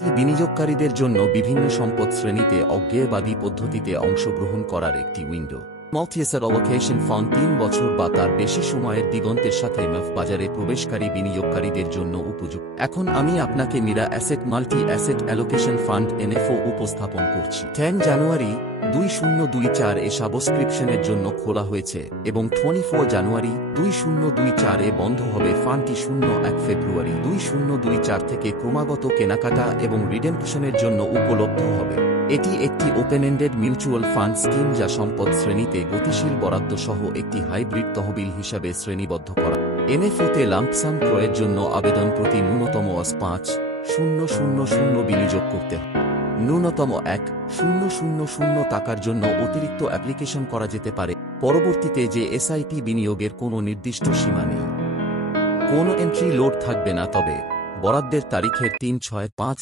বিনিয়োগকারীদের জন্য বিভিন্ন সম্পদ শ্রেণীতে অজ্ঞেয়বাদী পদ্ধতিতে অংশগ্রহণ করার একটি window. Multi asset allocation fund ৩ বছর বা তার বেশি সময়ের দিগন্তের সাথে এমএফ বাজারে প্রবেশকারী বিনিয়োগকারীদের জন্য উপযুক্ত। এখন আমি আপনাকে Mirae asset multi asset allocation fund NFO উপস্থাপন করছি। 10 জানুয়ারি 2024 এ সাবস্ক্রিপশনের জন্য খোলা হয়েছে এবং 24 জানুয়ারি 2024 এ বন্ধ হবে। ফান্ডটি 01 ফেব্রুয়ারি 2024 থেকে ক্রমাগত কেনাকাটা এবং রিডেম্পশনের জন্য উপলব্ধ হবে। এটি একটি open ended mutual fund scheme যা সম্পদ শ্রেণীতে গতিশীল বরাদ্দ সহ একটি হাইব্রিড তহবিল হিসাবে শ্রেণীবদ্ধ করা। এনএফওতে লাম্পসাম ক্রয়ের জন্য আবেদন প্রতি ন্যূনতম 5,000 বিনিয়োগ করতে হবে। ন্যূনতম 1,000 টাকার জন্য অতিরিক্ত অ্যাপ্লিকেশন করা যেতে পারে। পরবর্তীতে যে এসআইপি বিনিয়োগের কোনো নির্দিষ্ট সীমা নেই। কোনো এন্ট্রি লোড থাকবে না, তবে বরাদ্দের তারিখের 3-6-5